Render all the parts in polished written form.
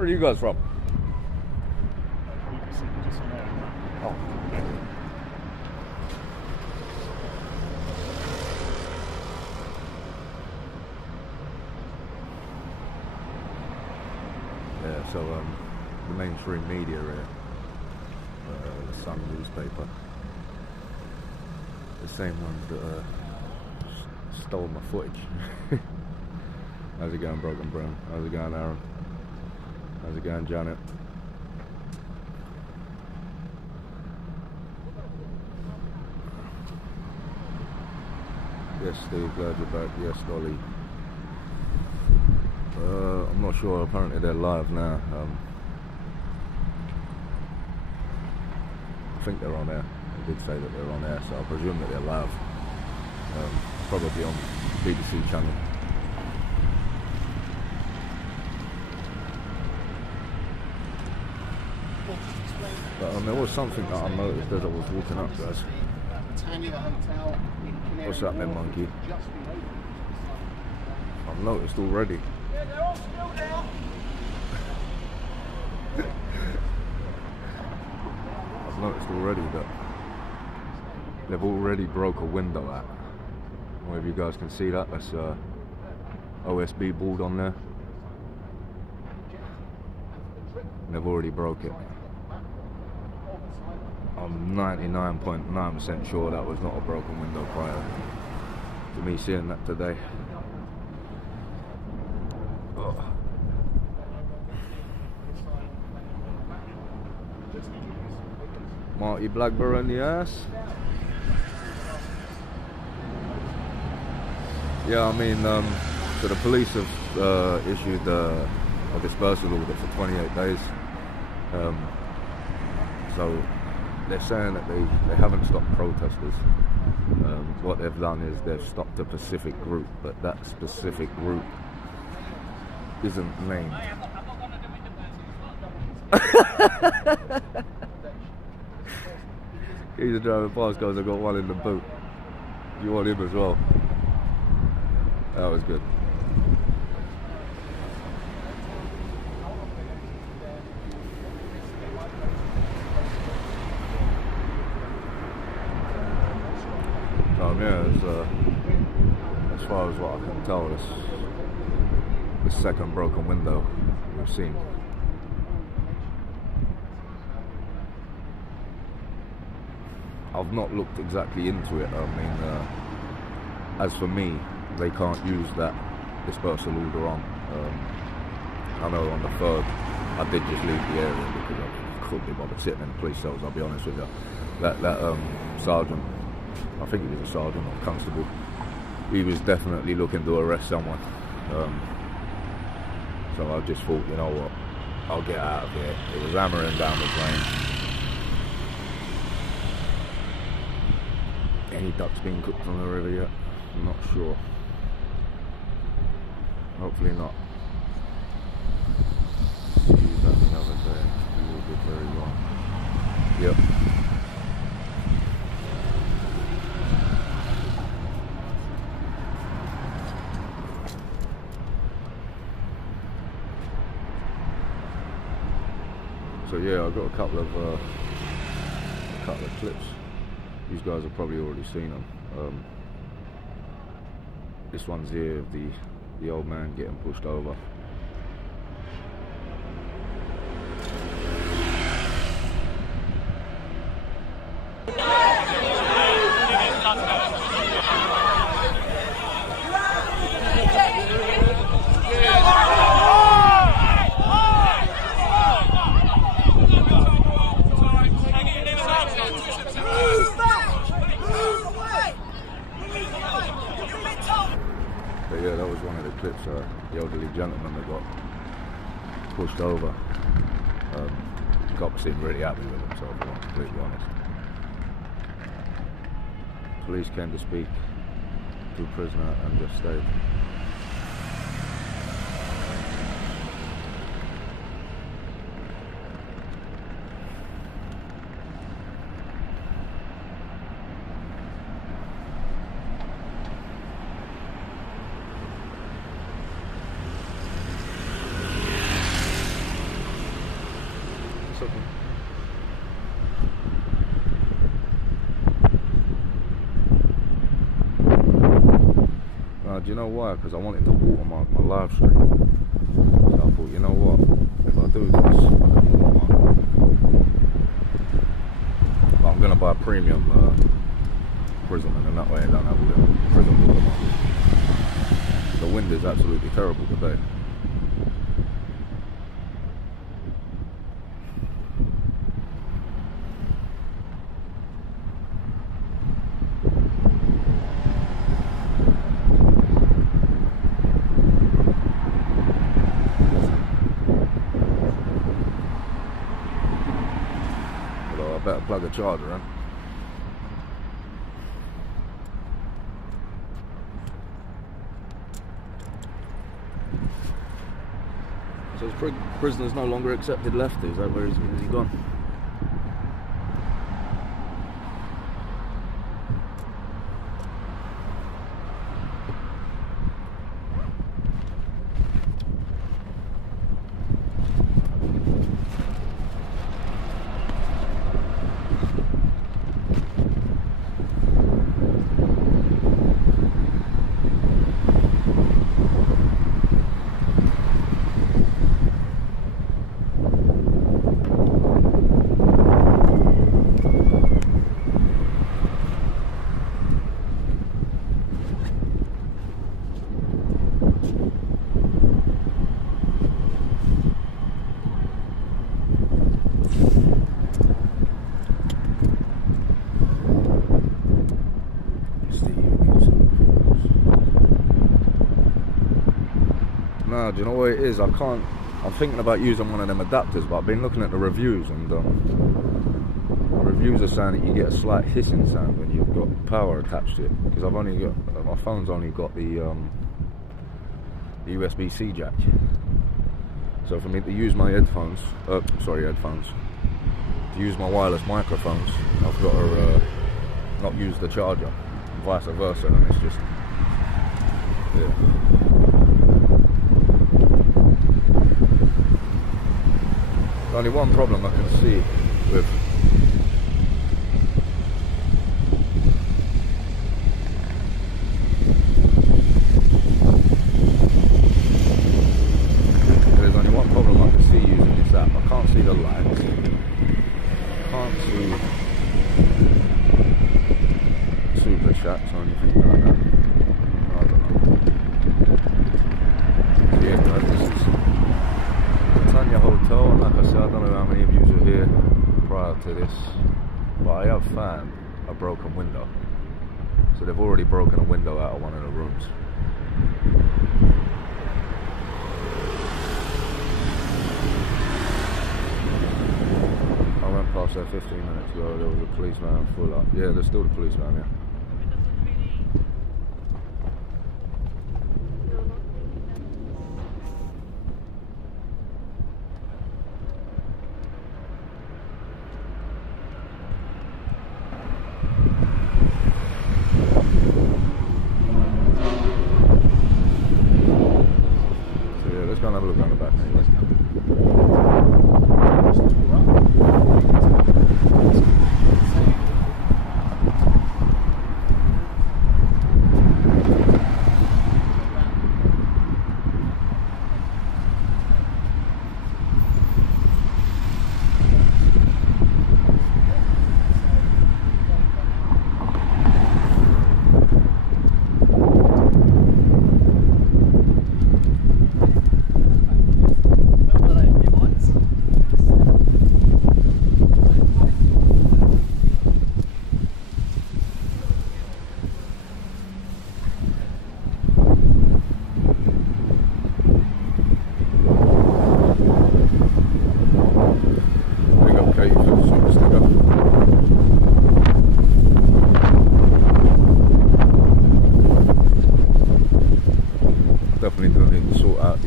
Where are you guys from? Oh. Yeah, so the mainstream media here, the Sun newspaper, the same ones that stole my footage. How's it going, Broken Brown? How's it going, Aaron? How's it going, Janet? Yes, Steve, glad you're back. Yes, Dolly. I'm not sure, apparently they're live now. I think they're on air. They did say that they're on air, so I presume that they're live. Probably on BBC channel. But there was something that I noticed as I was walking up, guys. What's up, then, monkey? I've noticed already. I've noticed already that they've already broke a window out. I don't know if you guys can see that. That's OSB board on there. And they've already broke it. I'm 99.9% sure that was not a broken window prior to me seeing that today. Oh. Marti Blagborough in the ass. Yeah, I mean, so the police have issued a dispersal order for 28 days. So they're saying that they haven't stopped protesters. What they've done is they've stopped a specific group, but that specific group isn't named. He's a driving past, guys. I got one in the boot. You want him as well? That was good. Yeah, as far as what I can tell, it's the second broken window we've seen. I've not looked exactly into it. I mean, as for me, they can't use that dispersal order on. I know on the 3rd, I did just leave the area because I couldn't be bothered sitting in the police cells, I'll be honest with you. That sergeant, I think he was a sergeant or constable, he was definitely looking to arrest someone. So I just thought, you know what, I'll get out of here. It was hammering down the plane. Any ducks being cooked on the river yet? I'm not sure. Hopefully not. See that the other day. You will be very wrong. Yep. So yeah, I've got a couple of clips. These guys have probably already seen them. This one's here of the old man getting pushed over. Yeah, that was one of the clips, the elderly gentleman that got pushed over. The cop seemed really happy with himself, if I'm completely honest. Police came to speak to a prisoner and just stayed. do you know why? Because I wanted to watermark my live stream. So I thought, you know what? If I do this, I can watermark. But I'm going to buy a premium prism, and then that way I don't have all the prism watermarks. The wind is absolutely terrible today. Better plug a charger in. So his prisoner's no longer accepted lefties. Where is he gone? No, do you know what it is? I'm thinking about using one of them adapters, but I've been looking at the reviews, and the reviews are saying that you get a slight hissing sound when you've got power attached to it. Because my phone's only got the USB-C jack. So for me to use my headphones, to use my wireless microphones, I've got to not use the charger, vice versa, and it's just, yeah. Only one problem I can see with there's only one problem I can see using this app. I can't see the lights. Can't see super chats or anything like that. I don't know. So yeah, guys, this is Britannia Hotel, and like I said, I don't know how many of you were here prior to this, but I have found a broken window. So they've already broken a window out of one of the rooms. I went past there 15 minutes ago, there was a policeman full up. Yeah, there's still the policeman here. Let's go and have a look around the back. Let's go. Definitely do need to sort out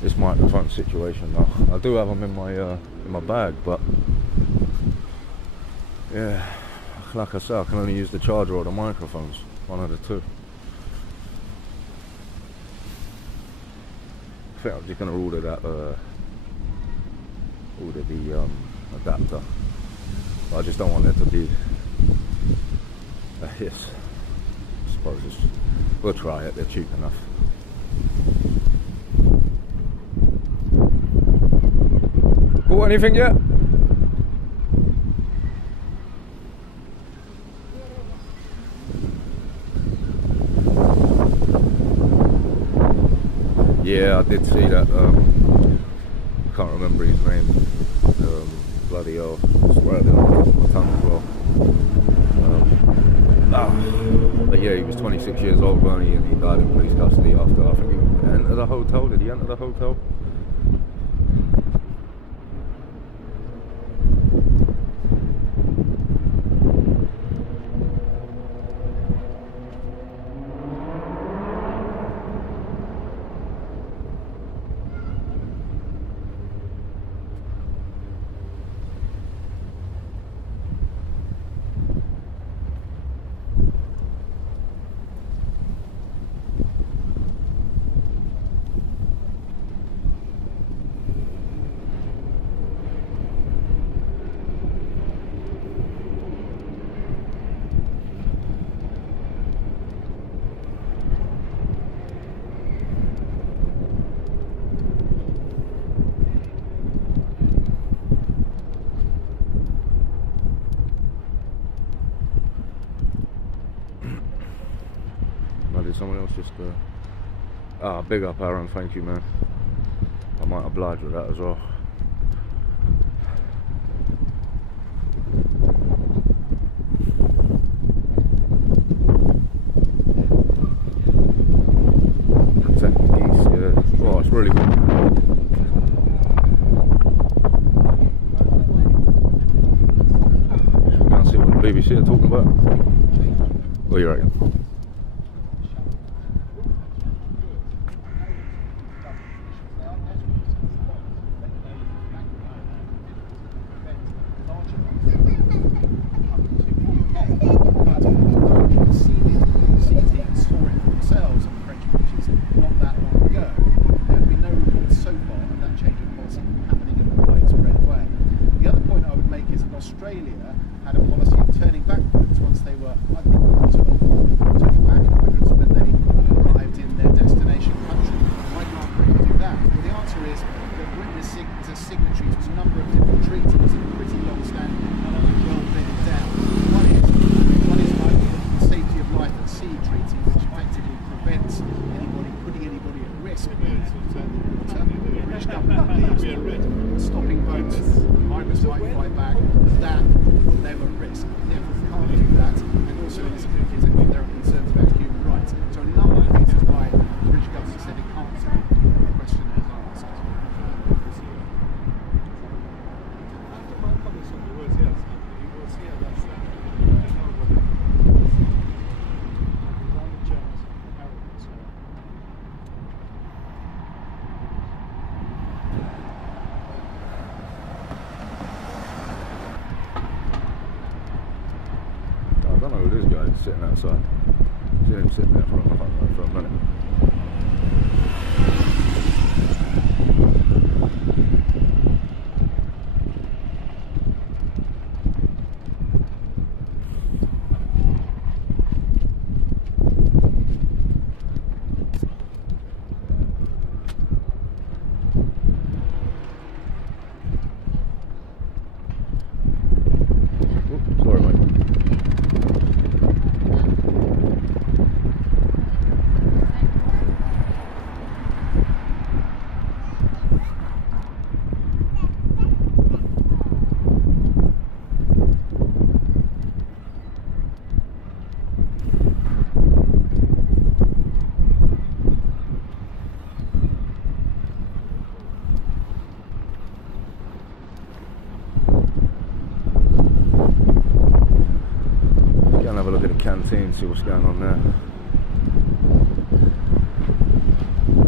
this microphone situation now. I do have them in my bag, but yeah, like I said, I can only use the charger or the microphones, one of the two. I think I'm just going to order that, order the adapter. But I just don't want it to be a hiss. I suppose it's We'll try it, they're cheap enough. Oh, anything yet? Yeah, I did see that. Can't remember his name. Bloody hell, it's right there on the tip of my tongue as well. But yeah, he was 26 years old, wasn't he? And he died in police custody after, I think he entered the hotel. Did he enter the hotel? Did someone else just big up Aaron, thank you man. I might oblige with that as well. Protect the geese, yeah. Oh, it's really good. Should we go and see what the BBC are talking about? What do you reckon? Australia had a policy of turning back migrants once they were turning back migrants when they arrived in their destination country. Why can't Britain do that? Well, the answer is that Britain is a signatory to a number of different treaties that are pretty long-standing and well bedded down. One is like the Safety of Life at Sea Treaty, which effectively prevents putting anybody at risk in the water. The British government believes that stopping boats, migrants might fight back. That put them at risk. Therefore, we can't do that. And also, there are concerns about human rights. So, a number of reasons why the British government said it can't do the question is asked. I don't know who this guy is sitting outside. See him sitting there for a minute. Oops, sorry mate. Have a look at the canteen, see what's going on there.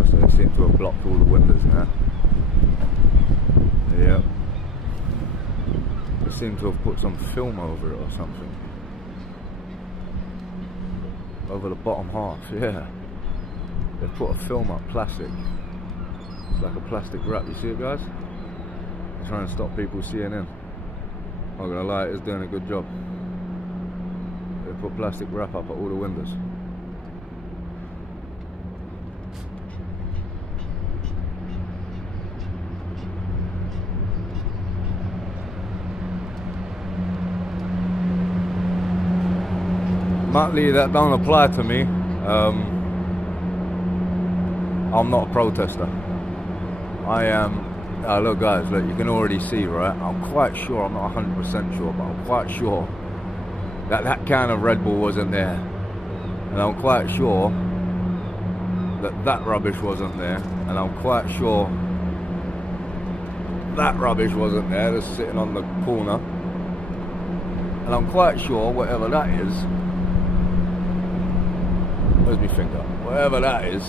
So they seem to have blocked all the windows now. Yeah. They seem to have put some film over it or something. Over the bottom half, yeah. They've put a film up, plastic. It's like a plastic wrap, you see it guys? They're trying to stop people seeing in. Not gonna lie, it's doing a good job. They put plastic wrap up at all the windows. Muttley, that don't apply to me. I'm not a protester. I am. Look, guys, look, you can already see, right? I'm quite sure, I'm not 100% sure, but I'm quite sure that that can of Red Bull wasn't there. And I'm quite sure that that rubbish wasn't there. And I'm quite sure that rubbish wasn't there, just sitting on the corner. And I'm quite sure whatever that is, where's my finger? Whatever that is,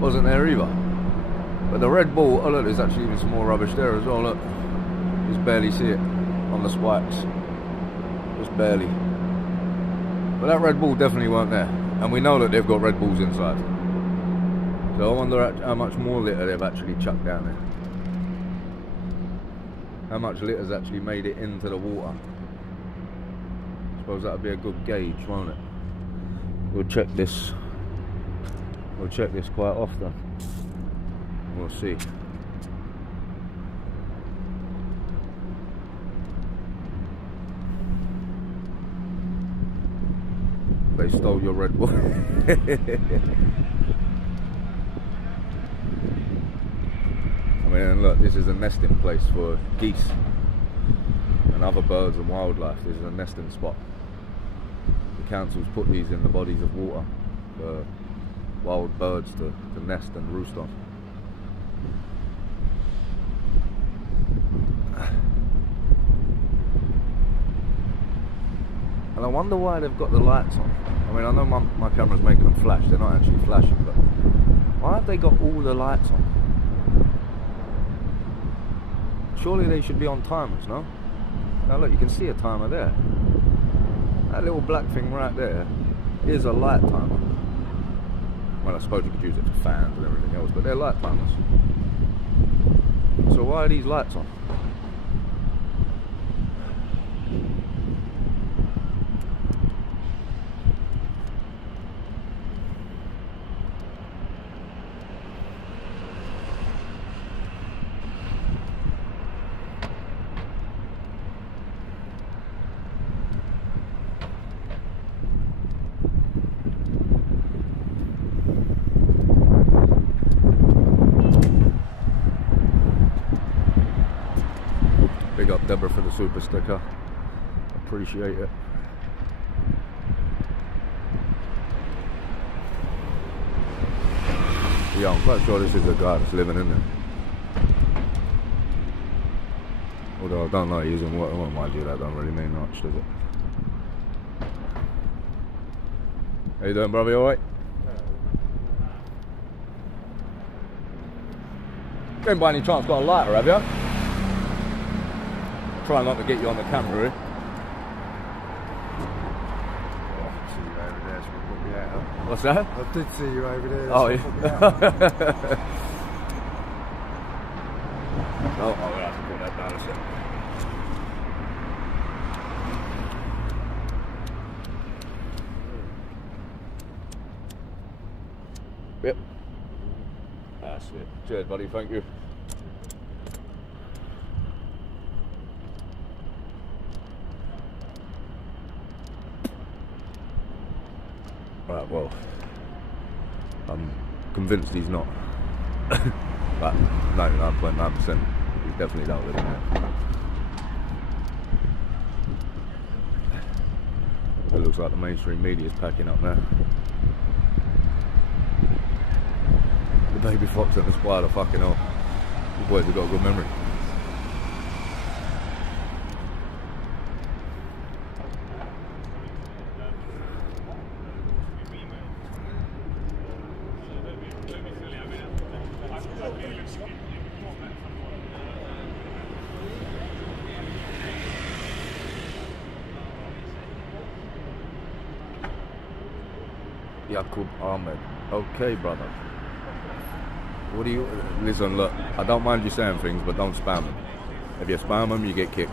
wasn't there either. But the Red Bull, oh look, there's actually even some more rubbish there as well, look. Just barely see it on the spikes. Just barely. But that Red Bull definitely weren't there. And we know that they've got Red Bulls inside. So I wonder how much more litter they've actually chucked down there. How much litter's actually made it into the water. I suppose that'd be a good gauge, won't it? We'll check this. We'll check this quite often. We'll see. They stole your Red Bull. I mean, look, this is a nesting place for geese and other birds and wildlife. This is a nesting spot. The council's put these in the bodies of water for wild birds to nest and roost on. And I wonder why they've got the lights on. I mean, I know my camera's making them flash. They're not actually flashing, but why have they got all the lights on? Surely they should be on timers, no? Now look, you can see a timer there. That little black thing right there is a light timer. Well, I suppose you could use it for fans and everything else, but they're light timers. So why are these lights on? Big up Deborah for the super sticker. Appreciate it. Yeah, I'm quite sure this is a guy that's living in there. Although I don't know, he's in water. Well, mind you, that don't really mean much, does it? How you doing, brother? You alright? You ain't by any chance got a lighter, have you? Try not to get you on the camera, eh? What's that? I did see you over there. Oh, yeah. Oh, we'll have to put that down a second. Yep. That's it. Cheers, buddy. Thank you. Right, well, I'm convinced he's not. But 99.9%, he's definitely not living there. It looks like the mainstream media is packing up now. The baby fox and the spider, fucking hell. These boys have got a good memory. Yakub Ahmed. Okay, brother. What do you... Listen, look, I don't mind you saying things, but don't spam them. If you spam them, you get kicked.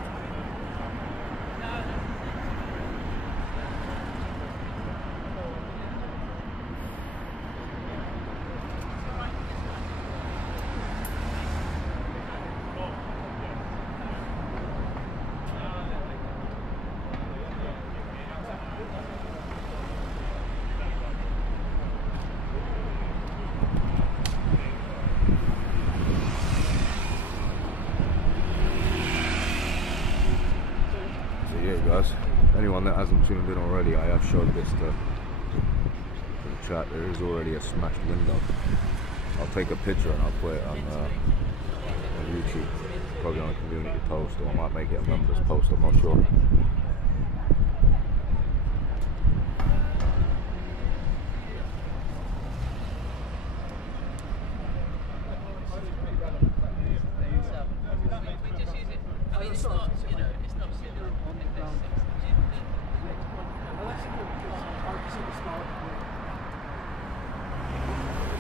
anyone that hasn't tuned in already, I have showed this to the chat. There is already a smashed window. I'll take a picture and I'll put it on YouTube, probably on a community post, or I might make it a members post, I'm not sure.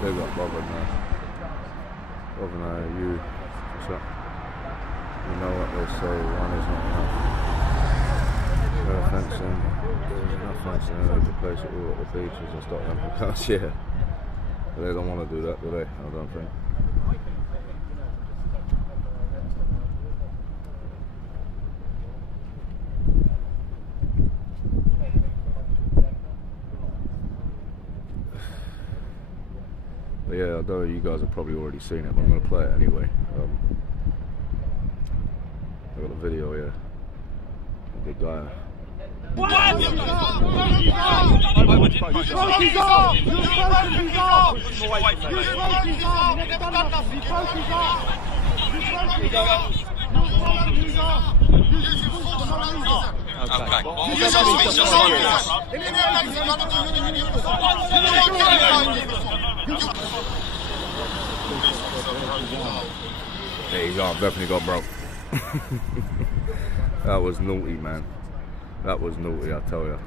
Big up, Bob and you, what's up? You know what they say, one is not enough. No fencing, there's enough fencing in order to place it all at the beaches and stop them from cars, yeah. But they don't want to do that, do they? I don't think. But yeah, I know you guys have probably already seen it, but I'm going to play it anyway. I got a video here. The guy. There you go, definitely got broke. That was naughty, man. That was naughty, I tell you.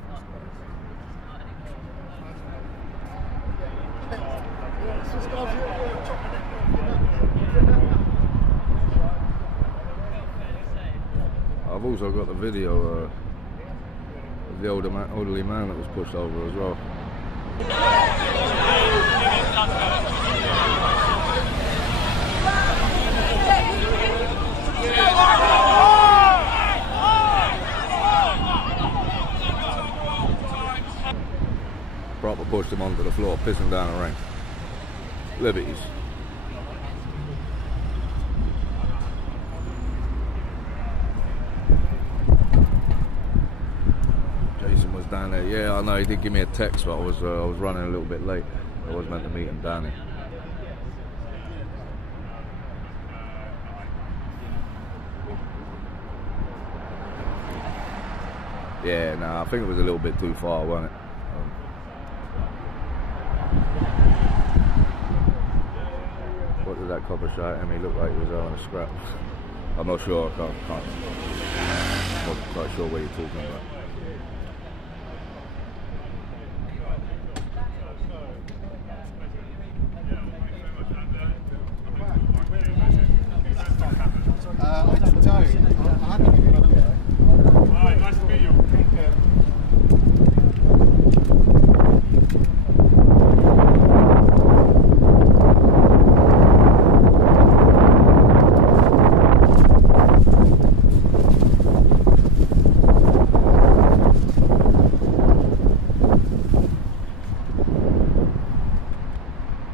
I've also got the video of the elderly man that was pushed over as well. Proper pushed him onto the floor, pissing down the rain. Liberties. Jason was down there. Yeah, I know he did give me a text, but I was running a little bit late. I was meant to meet him down here. Yeah, no, I think it was a little bit too far, wasn't it? What did that copper shot at me? He looked like he was having a scrap. I'm not sure, I wasn't quite sure what you're talking about. Nice to meet you.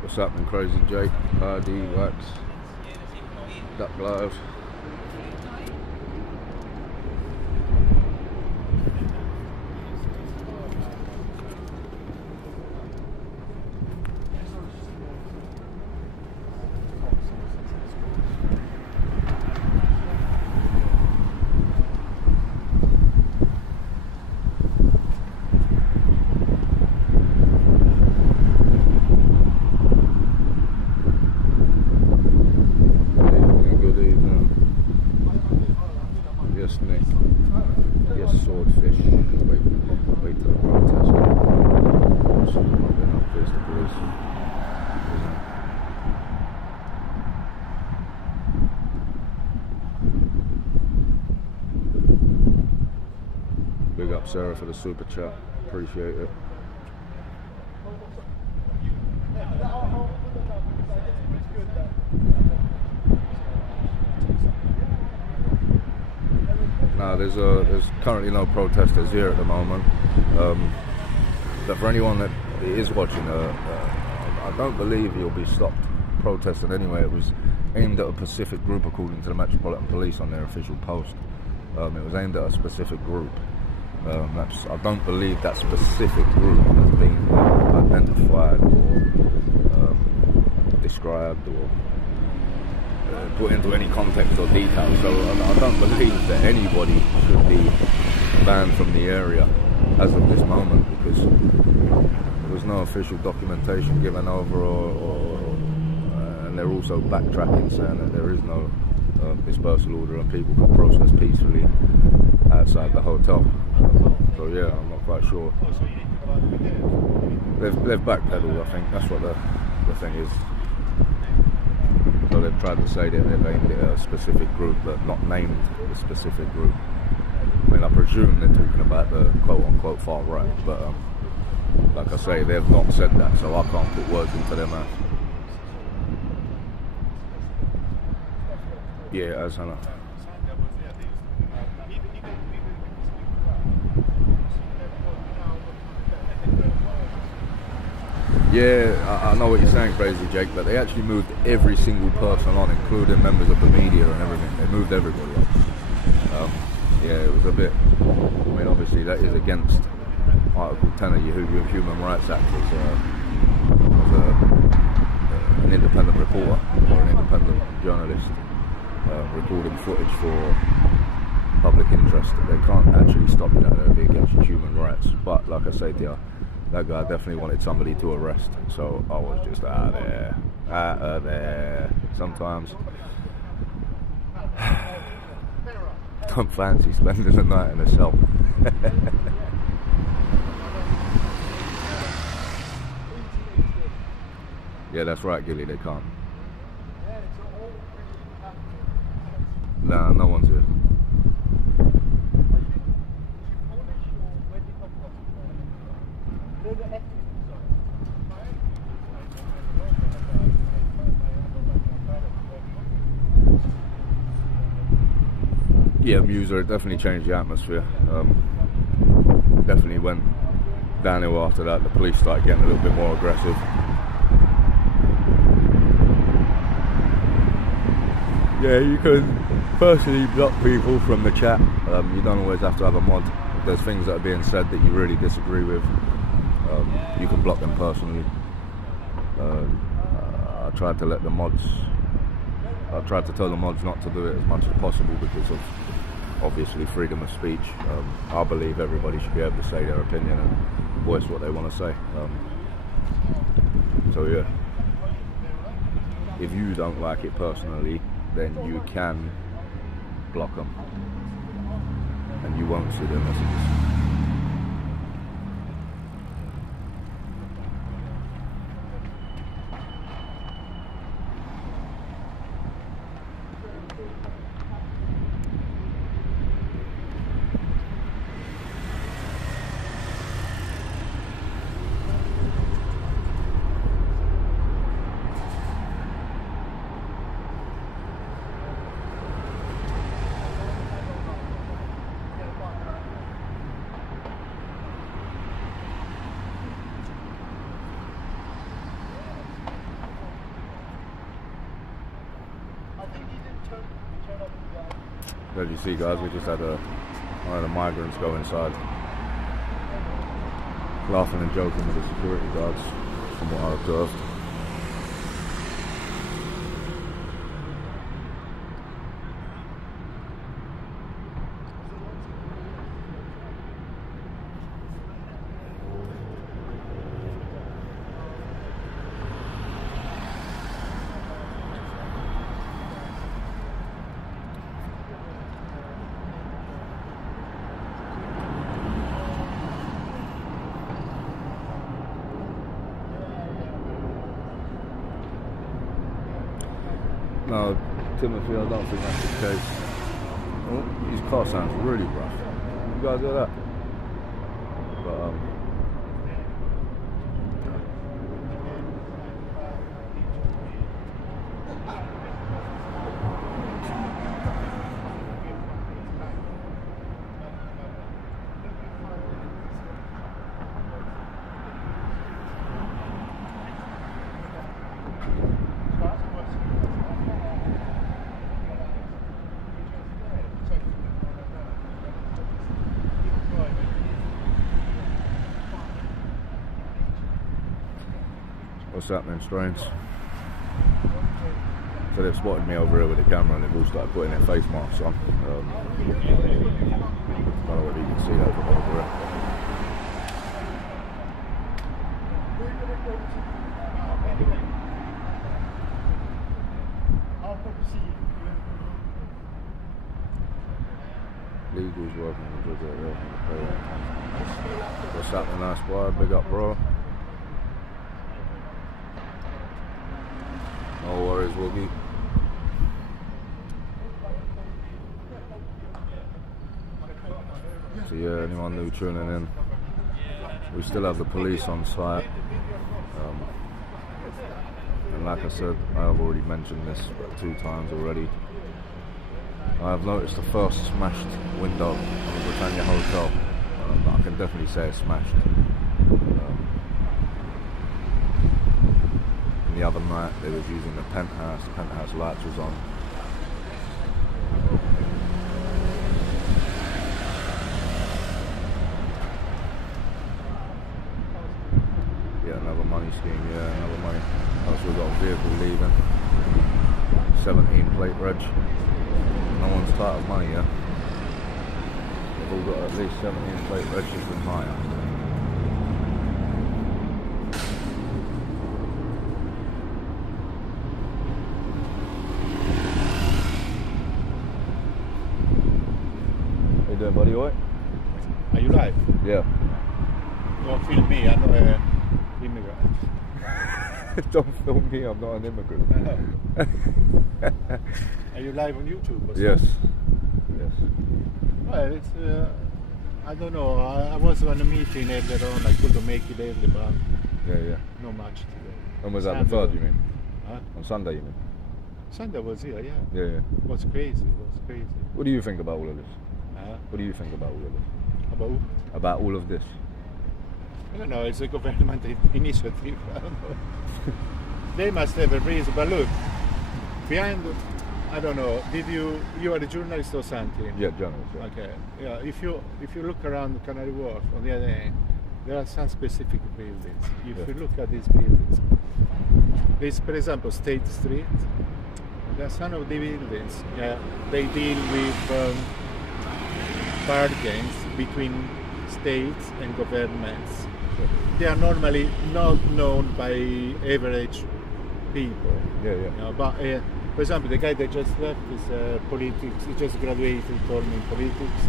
What's happening, Crazy Jake? Hardy, Wax, Duck Live. Big up Sarah for the super chat, appreciate it. Now there's currently no protesters here at the moment, but for anyone that is watching, I don't believe you'll be stopped protesting anyway. It was aimed at a specific group according to the Metropolitan Police on their official post. It was aimed at a specific group. I don't believe that specific group has been identified or described or put into any context or detail. So I don't believe that anybody should be banned from the area as of this moment, because there was no official documentation given over, and they're also backtracking, saying that there is no dispersal order and people can process peacefully outside the hotel. So yeah, I'm not quite sure. They've backpedaled, I think. That's what the thing is. So they've tried to say that they've aimed at a specific group, but not named the specific group. I mean, I presume they're talking about the quote-unquote far right, but like I say, they've not said that, so I can't put words into their mouth. Yeah, as Hannah. Yeah, I know what you're saying, Crazy Jake, but they actually moved every single person on, including members of the media and everything. They moved everybody on. Yeah, it was a bit, I mean, obviously that is against Article 10 of the Human Rights Act as an independent reporter or an independent journalist recording footage for public interest. They can't actually stop that. That would be against human rights. But like I say to you, that guy definitely wanted somebody to arrest, so I was just out of there. Sometimes don't fancy spending the night in a cell. Yeah, that's right, Gilly, they can't. Nah, no one's here. Yeah, Muser, it definitely changed the atmosphere. Definitely went downhill after that. The police started getting a little bit more aggressive. Yeah, you can personally block people from the chat. You don't always have to have a mod. If there's things that are being said that you really disagree with, you can block them personally. I tried to let the mods, I tried to tell the mods not to do it as much as possible because of obviously freedom of speech. I believe everybody should be able to say their opinion and voice what they want to say. So yeah, if you don't like it personally, then you can block them and you won't see their messages. As you see, guys, we just had one of the migrants go inside, laughing and joking with the security guards, from what I observed. No, Timothy, I don't think that's the case. Oh, his car sounds really rough. You guys hear that? But What's happening, Strange? So they've spotted me over here with the camera and they've all started putting their face masks on. I don't know whether you can see that from over here. Legals working with it. What's happening, nice boy? Big up, bro. No worries, Woogie. So yeah, anyone new tuning in, we still have the police on site. And like I said, I have already mentioned this 2 times already. I have noticed the first smashed window of the Britannia hotel. I can definitely say it's smashed. The other night they was using the penthouse lights was on. Yeah, another money scheme, another money. Also we've got a vehicle leaving. 17 plate reg. No one's tight of money, yeah? They've all got at least 17 plate regs from higher. How you doing, buddy? Alright? Are you live? Yeah. Don't film me, I'm not an immigrant. Don't film me, I'm not an immigrant. Are you live on YouTube? Or Yes. Yes. Well, it's, I don't know, I was on a meeting earlier on, I couldn't make it early, but Yeah. not much today. When was that, the Sunday. third, you mean? Huh? On Sunday, you mean? Sunday was here, yeah. Yeah. It was crazy, What do you think about all of this? Huh? What do you think about all of this? About, About all of this? I don't know, it's a government initiative, I don't know. They must have a reason, but look, behind, I don't know, you are a journalist or something? Yeah, journalist. Yeah. Okay, yeah, if you look around Canary Wharf, on the other hand, there are some specific buildings. If you look at these buildings, there's, for example, State Street. There are some of the buildings, they deal with bargains between states and governments. They are normally not known by average people. Yeah. You know, but for example, the guy that just left is politics. He just graduated, told me in politics.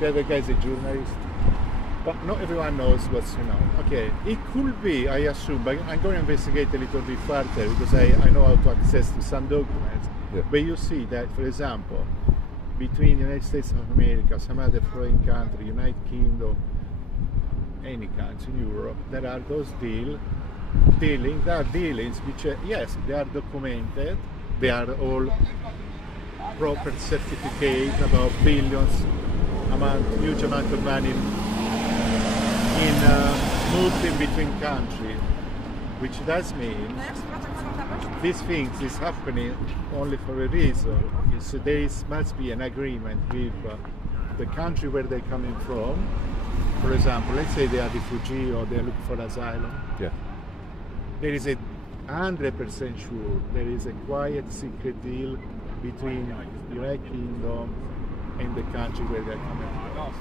The other guy is a journalist. But not everyone knows what's, Okay, it could be, I assume, but I'm going to investigate a little bit further because I know how to access to some documents. Yeah. But you see that, for example, between the United States of America, some other foreign country, United Kingdom, any country in Europe, there are those dealings which, yes, they are documented, they are all proper certificates about billions, huge amount of money in moving between countries, which does mean these things is happening only for a reason. So there must be an agreement with the country where they're coming from. For example, let's say they are refugee or they're looking for asylum. Yeah. There is 100% sure there is a quiet secret deal between the United Kingdom and the country where they're coming from.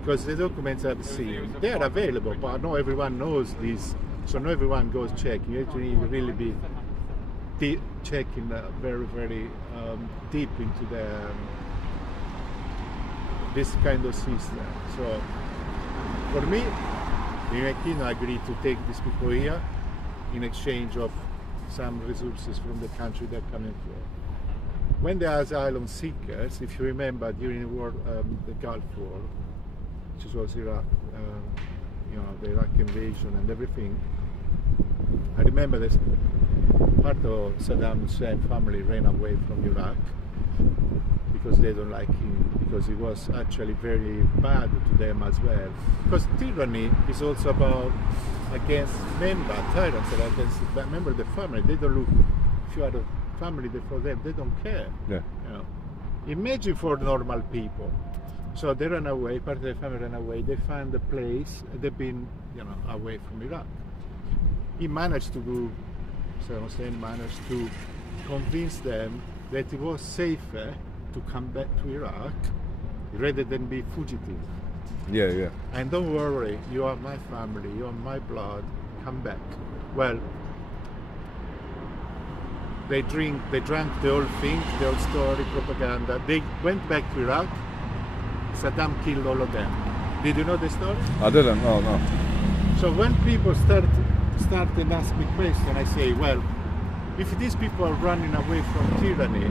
Because the documents I've seen, they are available, but not everyone knows this. So not everyone goes checking. You actually need to really be checking very, very deep into this kind of system. So for me, the United Kingdom agreed to take these people here in exchange of some resources from the country they're coming from. When they are asylum seekers, if you remember during the war, the Gulf War, which was Iraq, the Iraq invasion and everything, I remember this part of Saddam Hussein family ran away from Iraq because they don't like him, because he was actually very bad to them as well. Because tyranny is also about against tyrants are against member of the family. They don't look, if you are a family for them, they don't care. Yeah. Imagine for normal people. So they ran away, part of the family ran away, they found a place, they've been away from Iraq. he managed to Saddam Hussein managed to convince them that it was safer to come back to Iraq rather than be fugitive. Yeah. And don't worry, you are my family, you are my blood, come back. Well, they drank the whole thing, the whole story, propaganda. They went back to Iraq. Saddam killed all of them. Did you know the story? I didn't. No. So when people start and ask me questions, I say, well, if these people are running away from tyranny,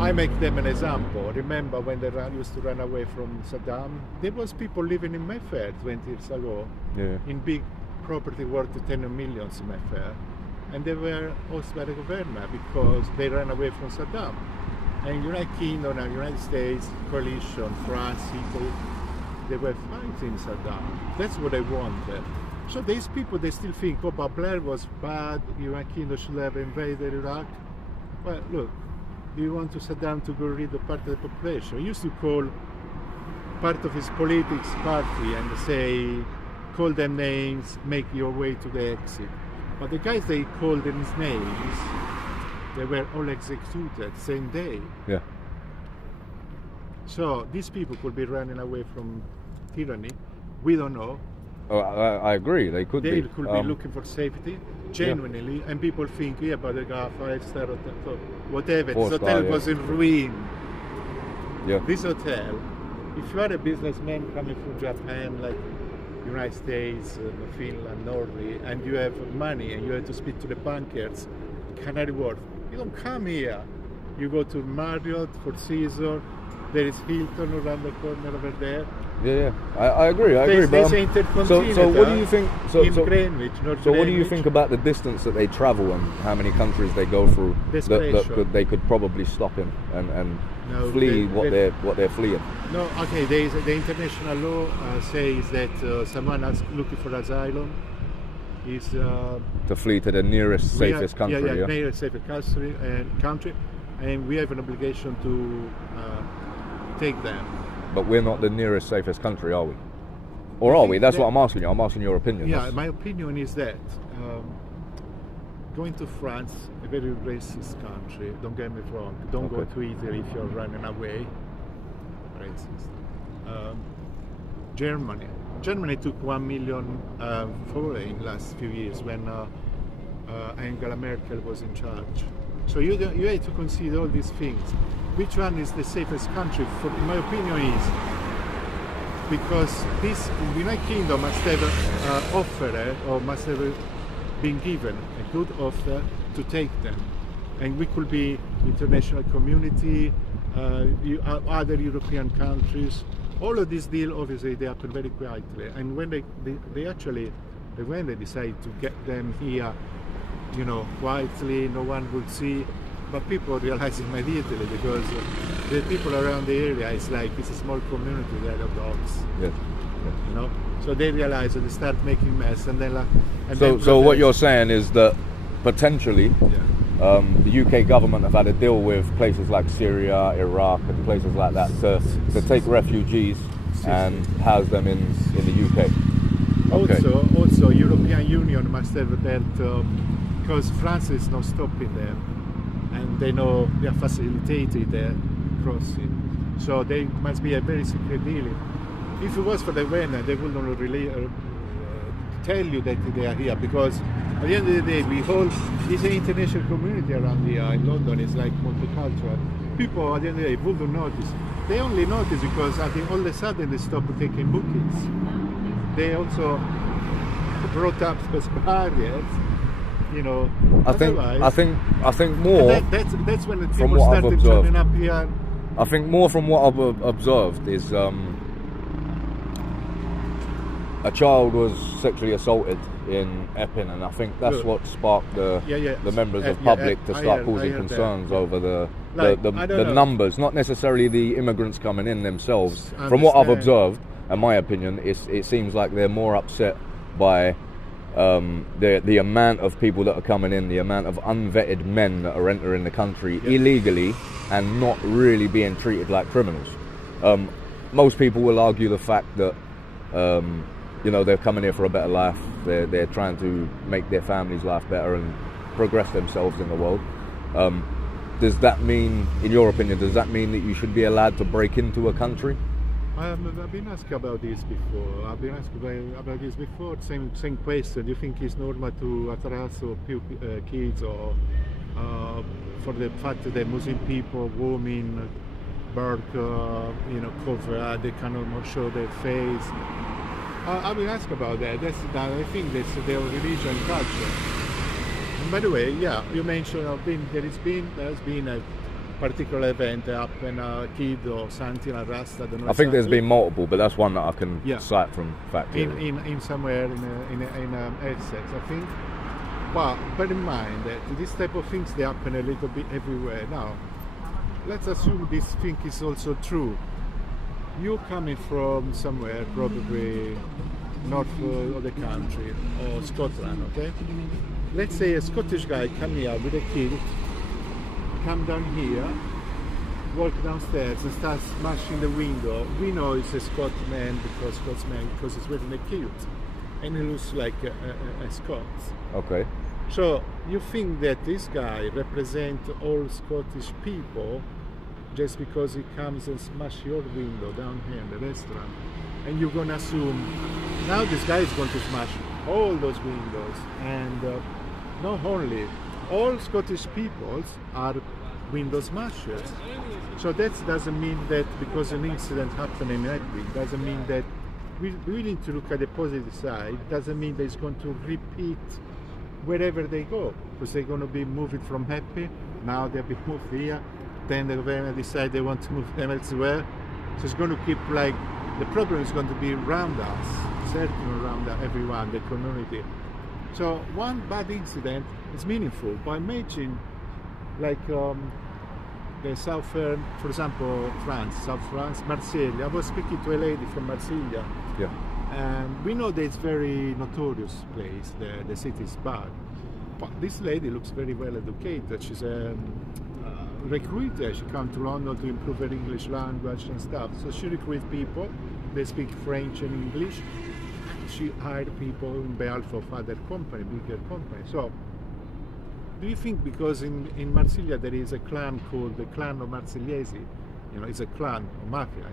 I make them an example. Remember when they used to run away from Saddam? There was people living in Mayfair 20 years ago, in big property worth 10 millions in Mayfair. And they were hosted by the government because they ran away from Saddam. And United Kingdom and United States, coalition, France, Italy, they were fighting Saddam. That's what they wanted. So these people, they still think, oh, but Blair was bad, United Kingdom should have invaded Iraq. Well, look, do you want Saddam to go rid of part of the population? He used to call part of his politics party and say, call them names, make your way to the exit. But the guys they called them his names, they were all executed same day. Yeah. So these people could be running away from tyranny. We don't know. Oh, I agree. They could They be. could be looking for safety, genuinely, and people think, yeah, but they got 5-star hotel, whatever. This hotel was in ruin. Yeah. This hotel, if you are a businessman coming from Japan, like United States, Finland, Norway, and you have money and you have to speak to the bankers, Canary Wharf, you don't come here. You go to Marriott, Four Seasons, there is Hilton around the corner over there. Yeah. I agree. There's But Intercontinental so what do you think? in Greenwich, North So what do you Greenwich. think about the distance that they travel and how many countries they go through that they could probably stop in and flee what they're fleeing? No, okay. There is the international law says that someone is looking for asylum is To flee to the nearest safest country. Yeah. Nearest safest country, and we have an obligation to take them. But we're not the nearest safest country, are we? Or are we? That's what I'm asking you. I'm asking your opinion. Yeah, my opinion is that going to France, a very racist country, don't get me wrong, don't go to Italy if you're running away, racist. Germany took 1 million foreign in last few years when Angela Merkel was in charge. So you have to consider all these things. Which one is the safest country? In my opinion, is because this United Kingdom must have offered or must have been given a good offer to take them, and we could be international community, other European countries. All of this deal, obviously, they happen very quietly, and when they decide to get them here, quietly, no one would see. But people realize immediately because the people around the area, it's a small community, they're the dogs. Yes. So they realize and they start making mess, and then. So what you're saying is that potentially, the UK government have had a deal with places like Syria, Iraq, and places like that to take refugees and house them in the UK. Okay. Also, European Union must have that because France is not stopping them. And they know they are facilitating their crossing. So they must be a very secret deal. If it was for the winner, they would not really tell you that they are here, because at the end of the day, it's an international community around here in London. It's like multicultural. People at the end of the day wouldn't notice. They only notice because all of a sudden they stopped taking bookings. They also brought up those barriers. I think more. That's when the people started turning up here. I think more from what I've observed is a child was sexually assaulted in Epping, and I think that's what sparked the members of public to start causing concerns over the numbers, not necessarily the immigrants coming in themselves. From what I've observed, in my opinion, it seems like they're more upset by the amount of people that are coming in, the amount of unvetted men that are entering the country illegally and not really being treated like criminals. Most people will argue the fact that you know, they're coming here for a better life. They're trying to make their family's life better and progress themselves in the world. Does that mean, in your opinion, does that mean that you should be allowed to break into a country? I've been asked about this before. Same question. Do you think it's normal to attract kids, or for the fact that Muslim people, women, burqa, cover, they cannot show their face? I've been asked about that. I think that's their religion and culture. And by the way, yeah, you mentioned there's been a particular event happen, a kid or something, a rasta. I think there's been multiple, but that's one that I can cite from fact. In somewhere in Essex, I think. But bear in mind that this type of things, they happen a little bit everywhere. Now, let's assume this thing is also true. You're coming from somewhere, probably north of the country or Scotland, okay? Let's say a Scottish guy come here with a kid, come down here, walk downstairs and start smashing the window. We know it's a Scotsman because he's wearing a kilt and he looks like a Scot. Okay. So you think that this guy represents all Scottish people just because he comes and smash your window down here in the restaurant, and you're gonna assume now this guy is going to smash all those windows, and not only all Scottish peoples are window smashers. So that doesn't mean that because an incident happened in Happy, doesn't mean that we need to look at the positive side. Doesn't mean that it's going to repeat wherever they go, because they're going to be moving from Happy, now they'll be moved here, then the government decide they want to move them elsewhere. So it's going to keep the problem is going to be around us, circling around everyone, the community. So one bad incident is meaningful, but imagine the southern, for example, South France, Marseille. I was speaking to a lady from Marseille. Yeah. And we know that it's very notorious place, the city is bad. But this lady looks very well educated. She's a recruiter. She comes to London to improve her English language and stuff. So she recruits people, they speak French and English. She hired people on behalf of other company, bigger company. So do you think because in Marsiglia there is a clan called the Clan of Marsigliesi, it's a clan of mafia,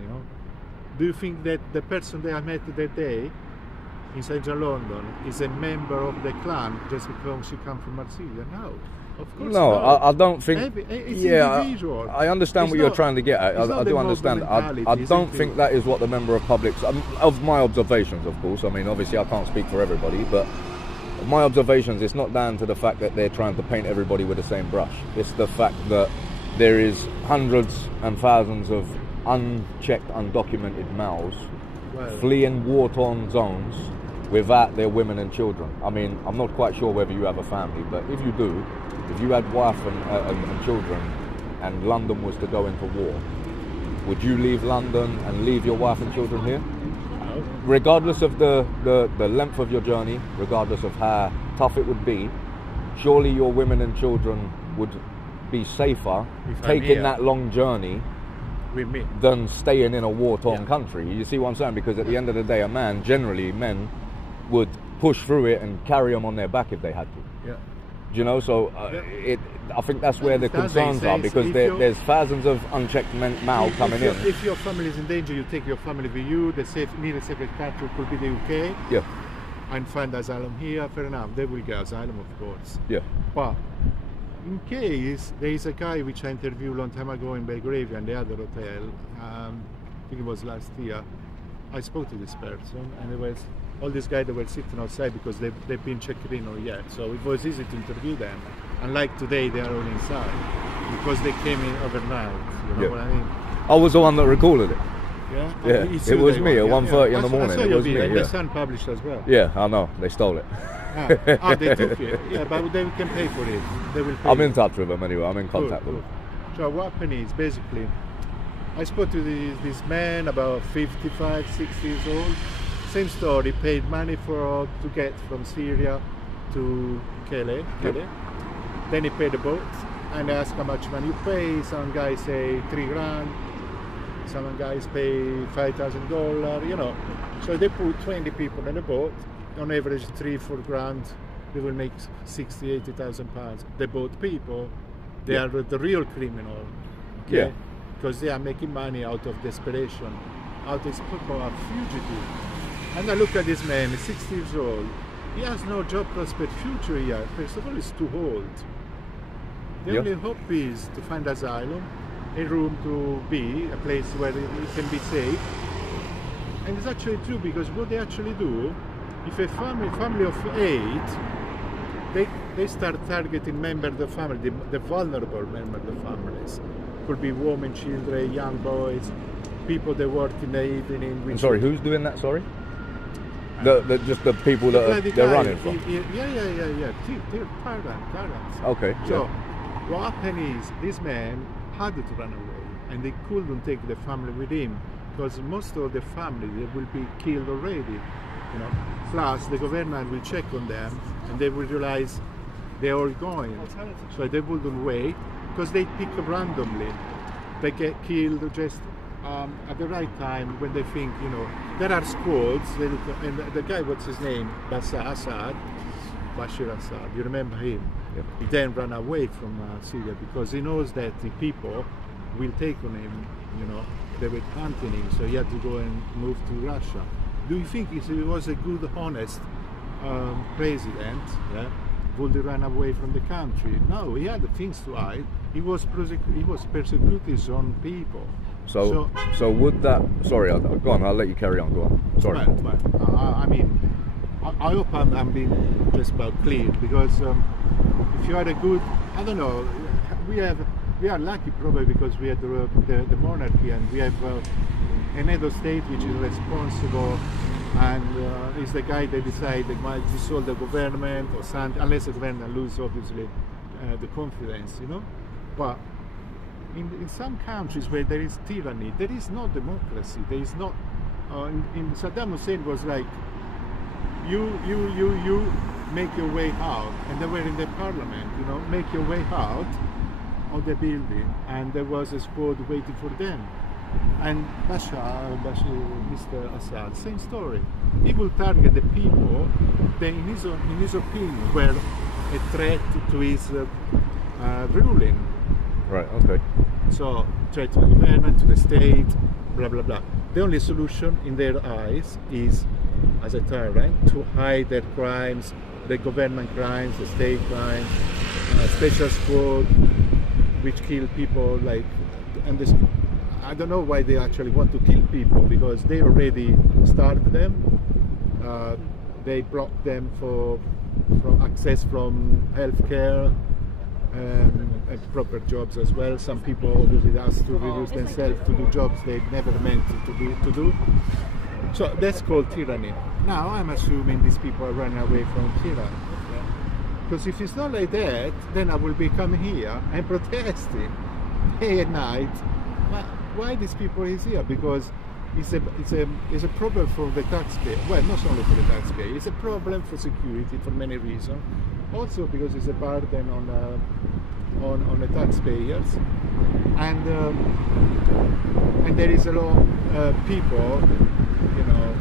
do you think that the person that I met that day in Central London is a member of the clan just because she comes from Marsiglia? No, of course no. not. I don't think. It's individual. I understand what you're trying to get at. I do understand. I don't think that is what the member of public. Of my observations, of course. I mean, obviously, I can't speak for everybody, but my observations, it's not down to the fact that they're trying to paint everybody with the same brush. It's the fact that there is hundreds and thousands of unchecked, undocumented males fleeing war-torn zones without their women and children. I mean, I'm not quite sure whether you have a family, but if you do, if you had wife and children and London was to go into war, would you leave London and leave your wife and children here? Regardless of the length of your journey, regardless of how tough it would be, surely your women and children would be safer taking that long journey with me than staying in a war-torn country. You see what I'm saying? Because at the end of the day, men would push through it and carry them on their back if they had to. Yeah. Do you know? So I think that's where the concerns are, because there's thousands of unchecked male coming in. If your family is in danger, you take your family with you. The nearest safe country could be the UK. Yeah. And find asylum here. Fair enough. They will get asylum, of course. Yeah. But in case there is a guy which I interviewed a long time ago in Belgravia and the other hotel, I think it was last year, I spoke to this person, and there was all these guys that were sitting outside because they've been checked in or yet, so it was easy to interview them. Unlike today, they are all inside because they came in overnight. You know what I mean? I was the one that recorded it. Yeah, it was me at 1:30 in the morning. I saw it was me. The Sun published as well. Yeah, I know. They stole it. They took it. Yeah, but they can pay for it. They will pay. I'm in touch with them anyway. I'm in contact with them. So what happened is basically, I spoke to this man about 55, 60 years old. Same story. Paid money to get from Syria to Calais. Then he paid the boat, and I asked how much money you pay. Some guy say $3,000. Some guys pay $5,000, you know. So they put 20 people in a boat, on average 3-4 grand. They will make 60,000-80,000 pounds. The boat people, they are the real criminal, okay? Because they are making money out of desperation. Out of people are fugitive. And I look at this man, he's 60 years old. He has no job prospect future here. First of all, he's too old. The only hope is to find asylum, a room to be, a place where he can be safe. And it's actually true, because what they actually do, if a family of 8, they start targeting members of the family, the vulnerable members of the families. Could be women, children, young boys, people that work in the evening. I'm sorry, who's doing that, sorry? Just the people that they're running from? Yeah. Tyrants. Okay. So, what happened is, this man had to run away, and they couldn't take the family with him, because most of the family, they will be killed already. You know, plus the government will check on them, and they will realize they're all going. So they wouldn't wait, because they pick randomly. They get killed just at the right time, when they think, you know, there are squads. They look, and the guy, what's his name? Bashir Assad. You remember him? Yep. He then ran away from Syria, because he knows that the people will take on him. You know, they were hunting him, so he had to go and move to Russia. Do you think he was a good, honest president? Yeah? Would he run away from the country? No, he had things to hide. He was persecuting his own people. So would that? Sorry, go on. I'll let you carry on. Go on. Sorry. I mean, I hope I'm being just about clear, because if you had a good, I don't know, we are lucky probably, because we had the monarchy, and we have another state which is responsible, and is the guy that decides they might dissolve the government or something, unless the government loses obviously the confidence, you know. But in some countries where there is tyranny, there is no democracy. There is not. In Saddam Hussein was like, you make your way out, and they were in the parliament, you know, make your way out of the building, and there was a squad waiting for them. And Bashir, Mr. Assad, same story. He will target the people that, in his opinion, were a threat to his ruling. Right. Okay. So, threat to the government, to the state, blah blah blah. The only solution in their eyes is, as a tyrant, to hide their crimes, the government crimes, the state crimes, special squad, which kill people like, and this. I don't know why they actually want to kill people, because they already starved them. They blocked them from access from healthcare and proper jobs as well. Some people obviously asked to reduce themselves to do jobs they never meant to do. So that's called tyranny. Now I'm assuming these people are running away from tyranny. Because if it's not like that, then I will be coming here and protesting day and night. Why these people is here? Because it's a problem for the taxpayer. Well, not only for the taxpayer. It's a problem for security for many reasons. Also because it's a burden on the taxpayers, and there is a lot of people, you know,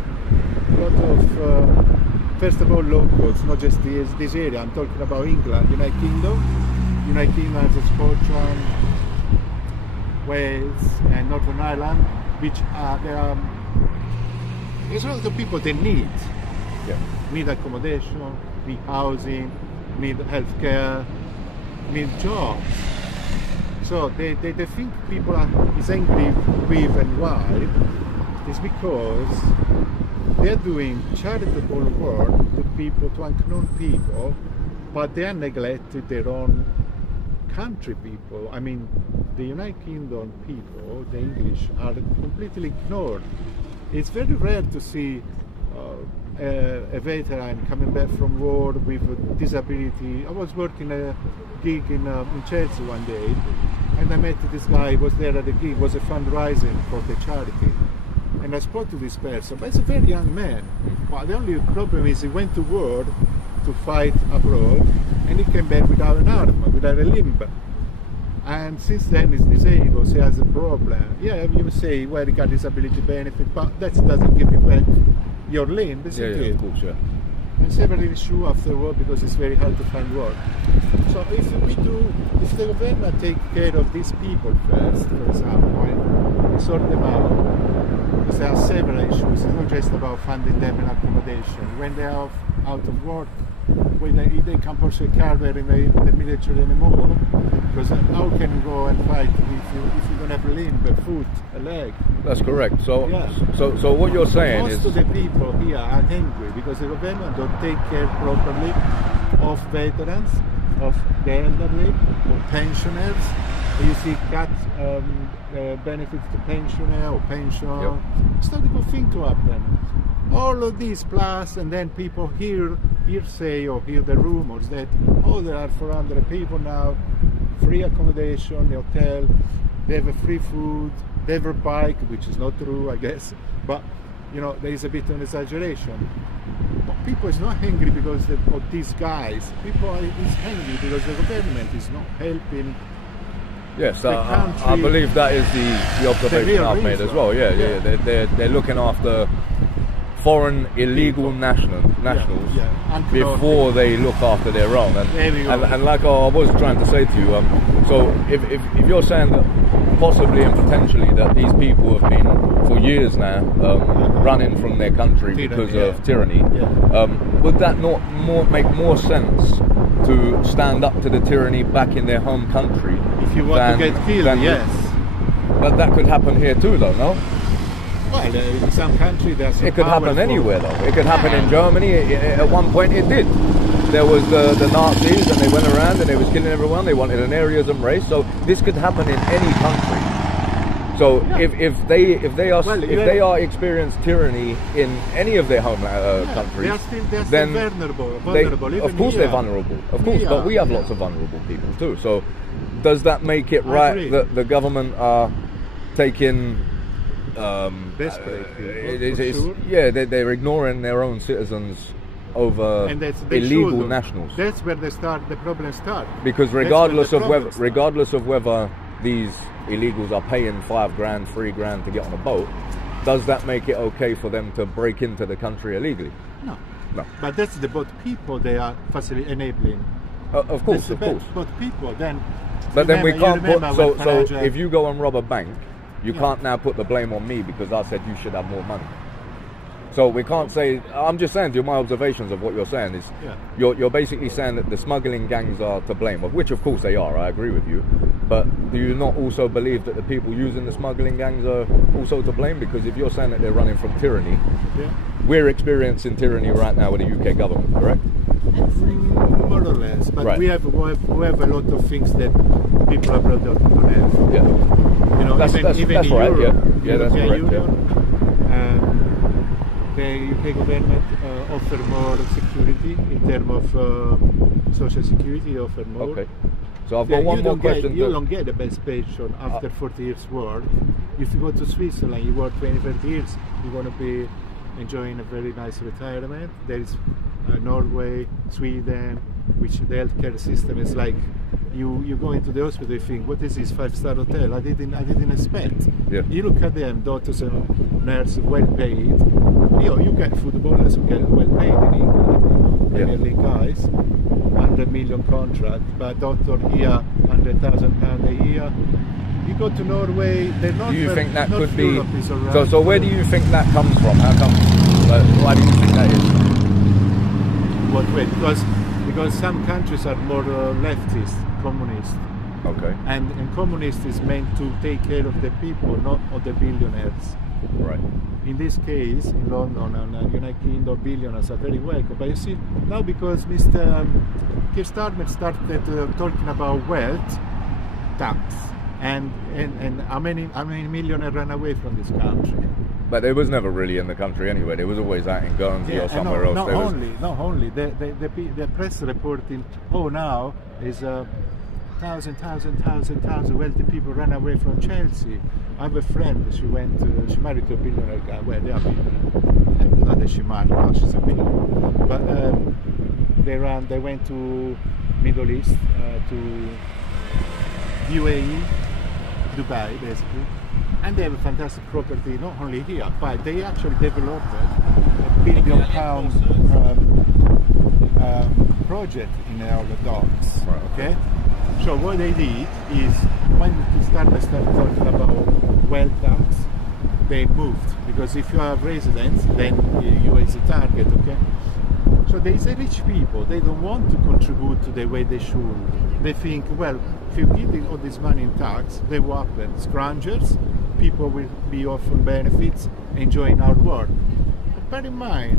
a lot of first of all locals, not just this area. I'm talking about England, United Kingdom has Scotland, Wales and Northern Ireland, which there's a lot of people they need accommodation, need housing, need healthcare, need jobs. So they think people is angry with, and why? Is because they're doing charitable work to people, to unknown people, but they are neglected their own country people. I mean, the United Kingdom people, the English, are completely ignored. It's very rare to see a veteran coming back from war with a disability. I was working a gig in Chelsea one day, and I met this guy. Was there at the gig. It was a fundraising for the charity, and I spoke to this person. But it's a very young man. But the only problem is he went to war to fight abroad, and he came back without an arm, without a limb. And since then he's disabled, so he has a problem. Yeah, you say, well, he got disability benefit, but that doesn't give you back your limb, basically. Yeah, of course, yeah. And several issue afterward because it's very hard to find work. So if the government take care of these people first, for example, and sort them out, because there are several issues. It's not just about funding them in accommodation. When they are out of work, when they can't pursue a career in the military anymore, because how can you go and fight if you don't have a limb, a foot, a leg? That's correct. So, Yeah. so what you're saying Most is, of the people here are angry because the government don't take care properly of veterans, of the elderly, of pensioners. You see cut benefits to pensioner or pension. Yep. It's not a good thing to happen. All of these plus, and then people hear say or hear the rumors that, oh, there are 400 people now, free accommodation, hotel, they have a free food, they have a bike, which is not true, I guess, but you know, there is a bit of an exaggeration. But people is not angry because of these guys. People is angry because the government is not helping. yes, the I country, believe that is the observation real I've made as reason. well. Yeah, Yeah. They're looking after foreign illegal nationals And before they look after their own. There we go. And like I was trying to say to you, so if you're saying that possibly and potentially that these people have been for years now running from their country because of tyranny, would that not make more sense to stand up to the tyranny back in their home country? If you want to get killed, yes. But that could happen here too, though, no? Well, in some countries there's It could happen anywhere, though. It could happen in Germany. At one point, it did. There was the Nazis, and they went around and they was killing everyone. They wanted an Aryanism race. So this could happen in any country. So if they are experiencing tyranny in any of their home countries, they're then still vulnerable. of course they're vulnerable. Of course, but we have lots of vulnerable people too. So does that make it right that the government are taking? Desperate. They're ignoring their own citizens over And they illegal shouldn't. nationals. That's where the problem starts. Because regardless of whether these illegals are paying $5,000, $3,000 to get on a boat, does that make it okay for them to break into the country illegally? No. No. But that's the boat people they are facilitating enabling. Of course, That's of course. Boat people then. But then we can't put. So Farage, if you go and rob a bank, you can't now put the blame on me because I said you should have more money. So we can't say. I'm just saying to you, my observations of what you're saying is, you're basically saying that the smuggling gangs are to blame, of which of course they are. I agree with you, but do you not also believe that the people using the smuggling gangs are also to blame? Because if you're saying that they're running from tyranny, we're experiencing tyranny right now with the UK government, correct? more or less. But Right. we have a lot of things that people abroad don't have. Yeah. You know, That's even right. Europe, Yeah, that's European correct. Union, the UK government offer more security in terms of social security. Offer more. Okay. So I've got one more question. You don't get the best pension after 40 years work. If you go to Switzerland, you work 20, 30 years, you're going to be enjoying a very nice retirement. There is Norway, Sweden, which the healthcare system is like. You go into the hospital, you think, what is this 5-star hotel? I didn't expect. Yeah. You look at them, doctors and nurses, well paid. You get footballers who get well paid in England. Premier League guys, 100 million contract, but doctor here, £100,000 a year. You go to Norway, they're not. Do you think that could be? Europe is around. So where do you think that comes from? How come? Why do you think that is? What way? Because some countries are more leftist, communist. Okay. And communist is meant to take care of the people, not of the billionaires. Right. In this case, in London and United Kingdom, billionaires are very welcome. But you see, now because Mr. Keir Starmer started talking about wealth tax, and how many millionaires ran away from this country? But it was never really in the country anyway. It was always out in Guernsey or somewhere else. Not only. The press reporting, now is thousand wealthy people ran away from Chelsea. I have a friend. She married to a billionaire guy. Well, they are billionaires. Not that she married. Now she's a billionaire. But they went to Middle East to UAE, Dubai, basically. And they have a fantastic property, not only here, but they actually developed a £1 billion project in our docks. Right. Okay. So what they did is, when they started talking about wealth tax, they moved, because if you are residents, then you is a target. Okay. So there is a rich people. They don't want to contribute to the way they should. They think, well, if you give all this money in tax, they will happen. Scroungers, people will be offering benefits, enjoying our work. But bear in mind,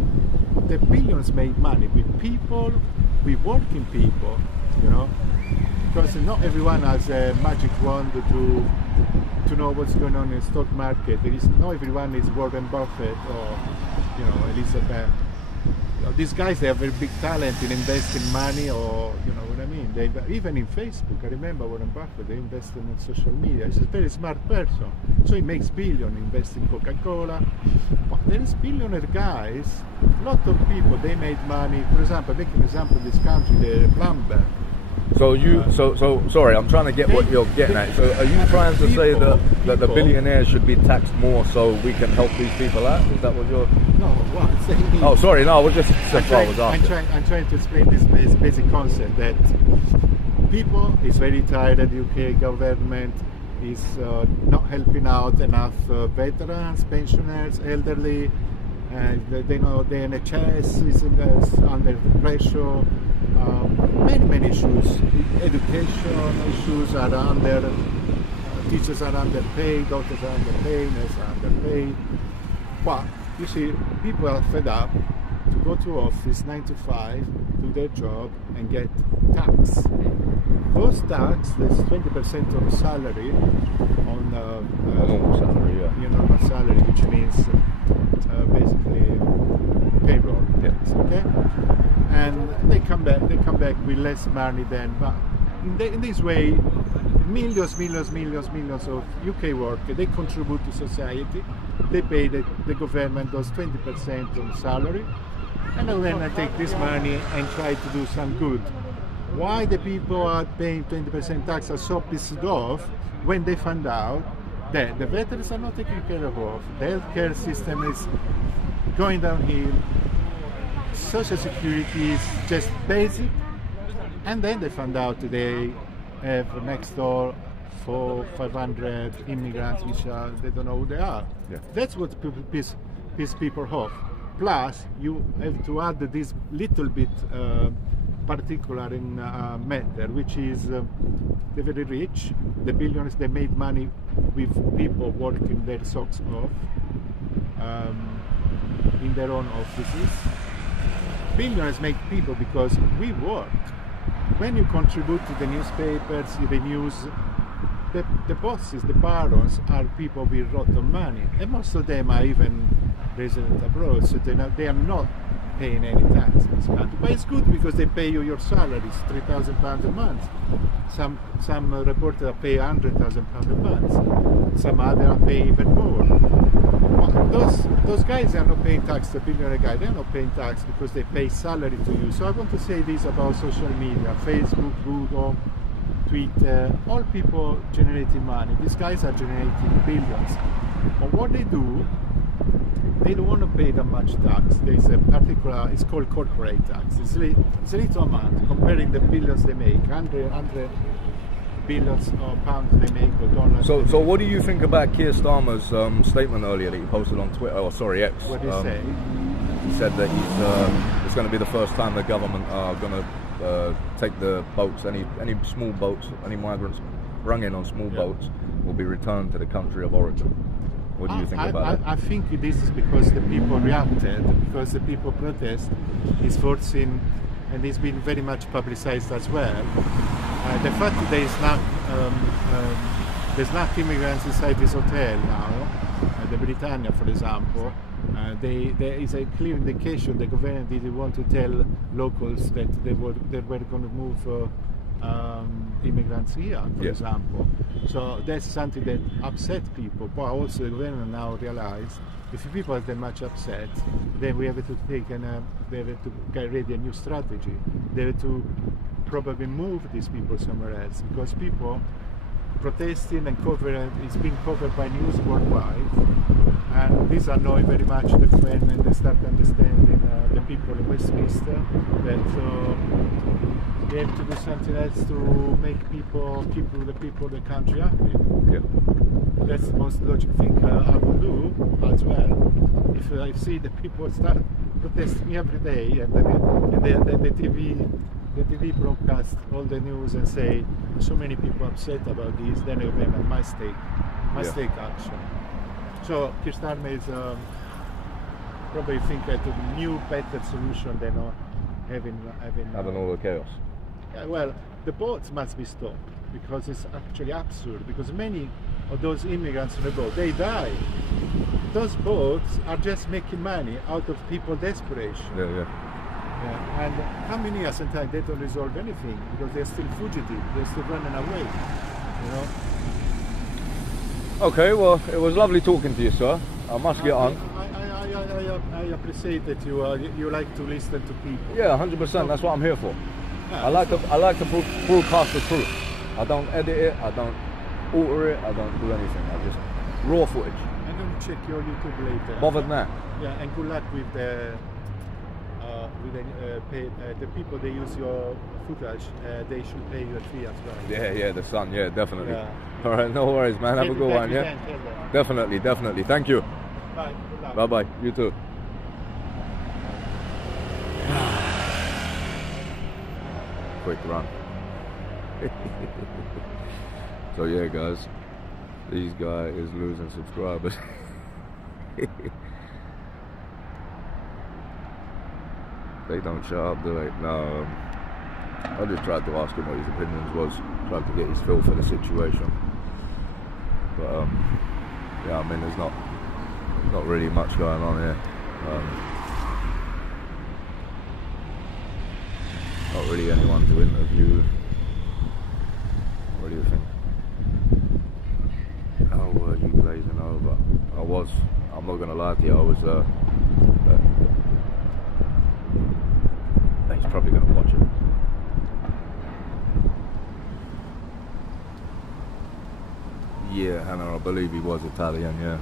the billions made money with people, with working people, you know, because not everyone has a magic wand to know what's going on in the stock market. Not everyone is Warren Buffett or, you know, Elizabeth. You know, these guys, they have very big talent in investing money, or, you know what I mean. They even in Facebook. I remember Warren Buffett. They invested in social media. He's a very smart person, so he makes billion investing in Coca-Cola. But there is billionaire guys. A lot of people, they made money. For example, make an example in this country, the plumber. So sorry, I'm trying to get what you're getting at. So are you trying to say that the billionaires should be taxed more so we can help these people out? Is that what you're... No, what I'm saying... Oh, sorry, no, I was just... I'm trying to explain this basic concept that people is very tired of the UK government, is not helping out enough veterans, pensioners, elderly, and they know the NHS is under pressure. Many issues. Education issues are under, teachers are underpaid, doctors are underpaid, nurses are underpaid. But you see, people are fed up to go to office 9 to 5, do their job and get tax. Those tax, there's 20% of salary on normal salary, yeah. You know, salary, which means basically payroll. Yes. Okay. And they come back with less money than. But in this way, millions of UK workers, they contribute to society. They pay the government those 20% on salary, and then I take this money and try to do some good. Why the people are paying 20% tax are so pissed off when they find out that the veterans are not taken care of, the healthcare system is going downhill, social security is just basic, and then they find out they have next door 500 immigrants which they don't know who they are. Yeah. That's what piss people off. Plus, you have to add this little bit particular in matter, which is the very rich, the billionaires, they made money with people working their socks off in their own offices. Billionaires make people because we work. When you contribute to the newspapers, the news, the bosses, the barons are people with a lot of money, and most of them are even resident abroad, so they are not paying any tax in this country. But it's good because they pay you your salaries, £3,000 a month. Some reporters pay £100,000 a month. Some others pay even more. Those guys are not paying tax. The billionaire guy, they're not paying tax because they pay salary to you. So I want to say this about social media: Facebook, Google, Twitter, all people generating money. These guys are generating billions. But what they do, they don't want to pay that much tax. There's a particular, it's called corporate tax. It's a little amount comparing the billions they make, 100 billions of pounds they make or dollars. So what do you think about Keir Starmer's statement earlier that he posted on Twitter, or sorry, X? What did he say? He said that it's going to be the first time the government are going to take the boats, any small boats, any migrants rung in on small boats will be returned to the country of origin. What do you think about it? I think this is because the people reacted, because the people protest is forcing, and it's been very much publicized as well. The fact that there's not immigrants inside this hotel now, the Britannia, for example, there is a clear indication the government didn't want to tell locals that they were going to move immigrants here, for example. So that's something that upset people. But also the government now realize if people are that much upset, then we have to they have to get ready a new strategy. They have to probably move these people somewhere else, because people protesting and covered. It's been covered by news worldwide, and these annoy very much the French, and they start understanding the people in Westminster that we have to do something else to make people keep the people of the country happy. Yeah. That's the most logical thing I would do as well. If I see the people start protesting every day, and then the TV broadcast all the news and say so many people upset about this, then I must take action. So Keir Starmer is probably think that a new, better solution than having all the chaos. Well, the boats must be stopped because it's actually absurd. Because many of those immigrants on the boat, they die. Those boats are just making money out of people's desperation. Yeah. Yeah. And how many years in time they don't resolve anything because they're still fugitive, they're still running away. You know. Okay, well, it was lovely talking to you, sir. I must get on. I appreciate that you like to listen to people. Yeah, 100%. That's what I'm here for. Yeah, I like to broadcast the truth. I don't edit it. I don't alter it. I don't do anything. I just raw footage. I'm going to check your YouTube later. Bothered now. Yeah, and good luck with the people they use your footage. They should pay you a fee as well. Yeah, the sun. Yeah, definitely. Yeah. All right, no worries, man. Have a good one. Yeah. Definitely. Thank you. Bye. Good luck. Bye. You too. Quick run. So yeah, guys, this guy is losing subscribers. They don't shut up, do they? No. I just tried to ask him what his opinions was. Tried to get his feel for the situation. But yeah, I mean, there's not really much going on here. Not really anyone to interview. What do you think? How were you glazing over? I'm not gonna lie to you, I was he's probably gonna watch it. Yeah, Hannah, I believe he was Italian, yeah.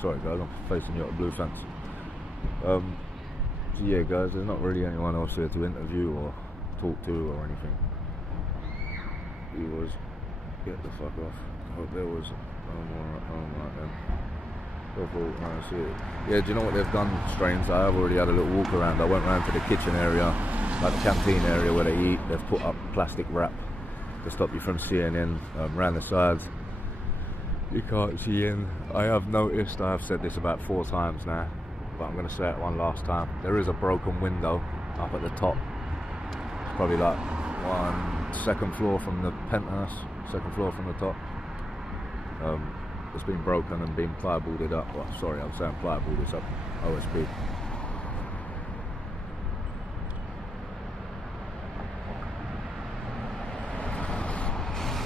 Sorry guys, I'm facing you at a blue fence. So yeah guys, there's not really anyone else here to interview or talk to or anything. He was, get the fuck off. Oh, there was no more at home right then. I see it. Yeah, do you know what they've done, strange? I have already had a little walk around. I went round to the kitchen area, like the canteen area where they eat. They've put up plastic wrap to stop you from seeing in, around the sides. You can't see in. I have noticed, I have said this about 4 times now, but I'm going to say it one last time. There is a broken window up at the top. It's probably like second floor from the penthouse, second floor from the top. It's been broken and been plyboarded up. Well, sorry, I'm saying plyboard, it's up OSB.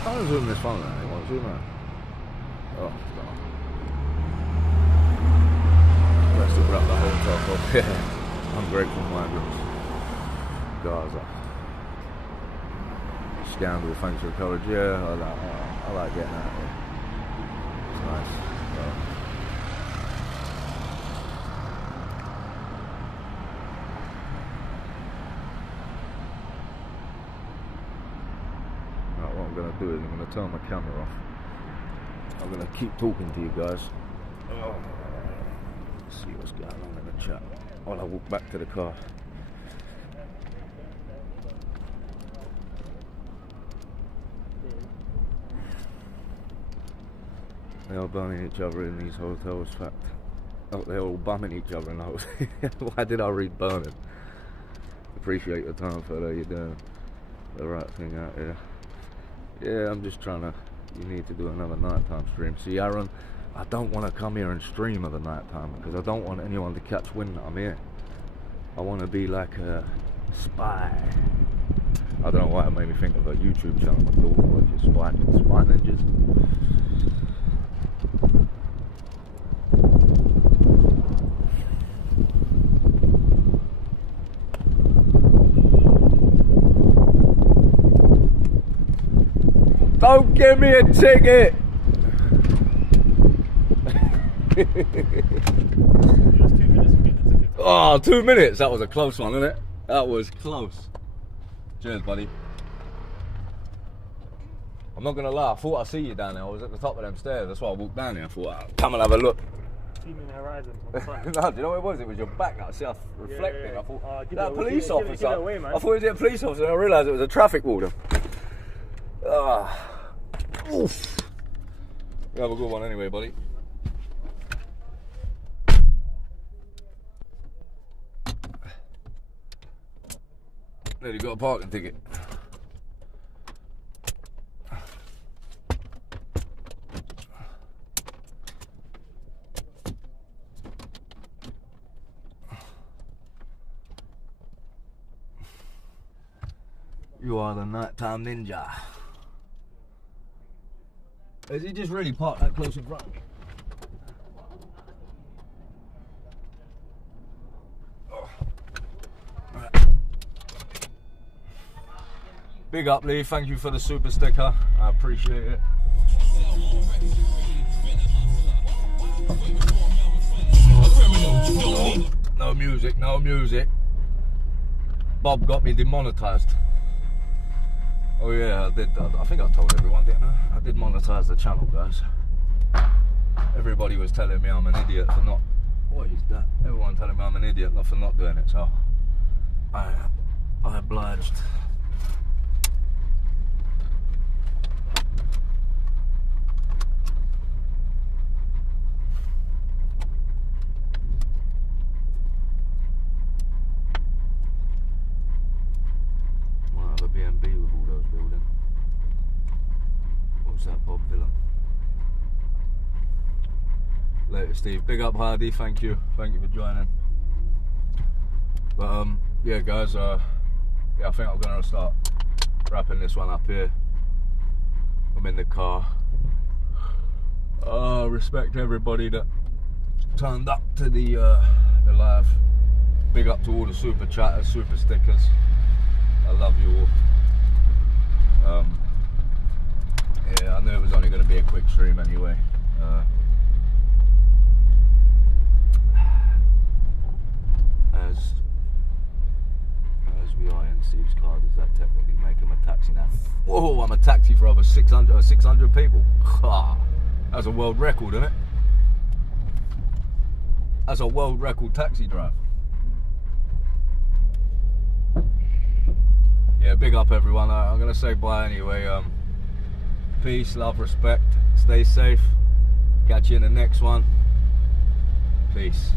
I'll zoom this phone out. You want to zoom out? Oh, it's gone. Let's talk about the hotel for yeah. Ungrateful migrants. Gaza. Scandal, thanks for the coverage. Yeah, I like getting out here. It's nice. Right, what I'm going to do is I'm going to turn my camera off. I'm going to keep talking to you guys. Let's see what's going on in the chat while I walk back to the car. They are bumming each other in these hotels, fact. Oh, they're all bumming each other in the hotels. Why did I read burning? Appreciate the time, fella, you're doing the right thing out here. Yeah, I'm just trying to, you need to do another nighttime stream. See, Aaron, I don't want to come here and stream at the nighttime because I don't want anyone to catch wind that I'm here. I want to be like a spy. I don't know why it made me think of a YouTube channel. My daughter was spy ninjas. Don't give me a ticket. It was 2 minutes to get the ticket. Oh, 2 minutes. That was a close one, wasn't it? That was close. Cheers, buddy. I'm not gonna lie, I thought I see you down there. I was at the top of them stairs. That's why I walked down here. I thought, I'd come and have a look. Team in horizons on the front. No, do you know what it was? It was your back. I see us reflecting. Yeah. I thought, Give that it- police give it- officer. give it away, man. I thought it was a police officer, and I realised it was a traffic warden. Oof. You have a good one anyway, buddy. Nearly got a parking ticket. You are the nighttime ninja. Is he just really parked that close in front of me? Oh. Right. Big up, Lee. Thank you for the super sticker. I appreciate it. No music, no music. Bob got me demonetized. Oh yeah, I did. I think I told everyone, didn't I? I did monetize the channel, guys. Everybody was telling me I'm an idiot for not. What is that? Everyone telling me I'm an idiot for not doing it, so I obliged. Might have a B&B with all those buildings. What's that, Bob Villain? Later, Steve. Big up, Hardy. Thank you for joining. But yeah, guys. Yeah, I think I'm gonna start wrapping this one up here. I'm in the car. Respect everybody that turned up to the live. Big up to all the super chatters, super stickers. I love you all. Yeah, I knew it was only going to be a quick stream anyway. As we are in Steve's car, does that technically make him a taxi now? Whoa, I'm a taxi for over 600 people. That's a world record, isn't it? That's a world record taxi drive. Yeah, big up everyone. I'm going to say bye anyway. Peace, love, respect. Stay safe. Catch you in the next one. Peace.